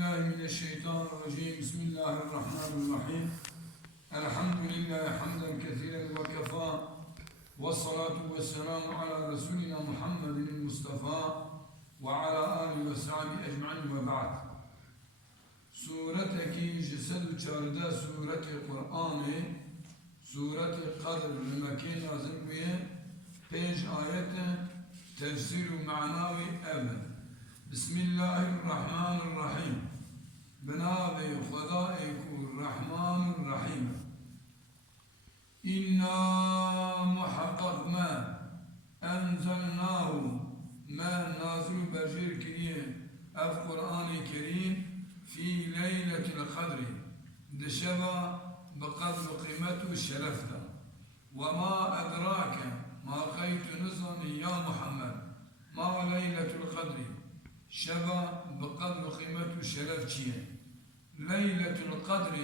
بالله من الشيطان الرجيم بسم الله الرحمن الرحيم الحمد لله حمدا كثيرا وكفى والصلاة والسلام على رسولنا محمد المصطفى وعلى آله وصحبه أجمعين وبعد سورة كي جسد چارده سورة قرآن سورة قدر المكين نازل بيه بيج آيات تفسير معناوي أبد أف قرآن كريم في ليلة القدر. دشبا بقدر قيمته شرفته وما أدراك ما قيت نزلا يا محمد. ما ليلة القدر؟ شبا بقدر قيمته شرف چیه؟ ليلة القدر.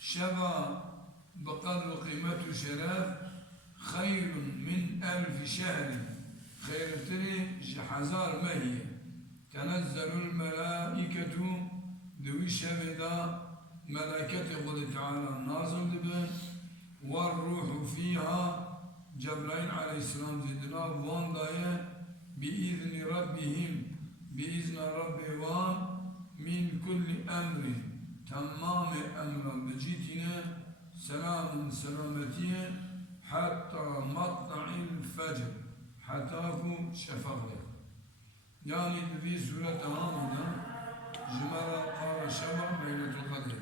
شبا بقدر قيمته شرف خير من ألف شهر. خير تري جحزار مهي tenezzelul melâiketu dövüşe veda meleketi kudu Teala nazım dibe ve ruhu fiha Cebrail aleyhisselam dediler Vanda'ya biizni rabbihim biizne rabbi ve min kulli emri tamami emran becidine selamun selametiye hatta matla'il fecr hatafu şefakle yani dediği sure tamamında Cumara Kara Şaban Mevletul Kadir.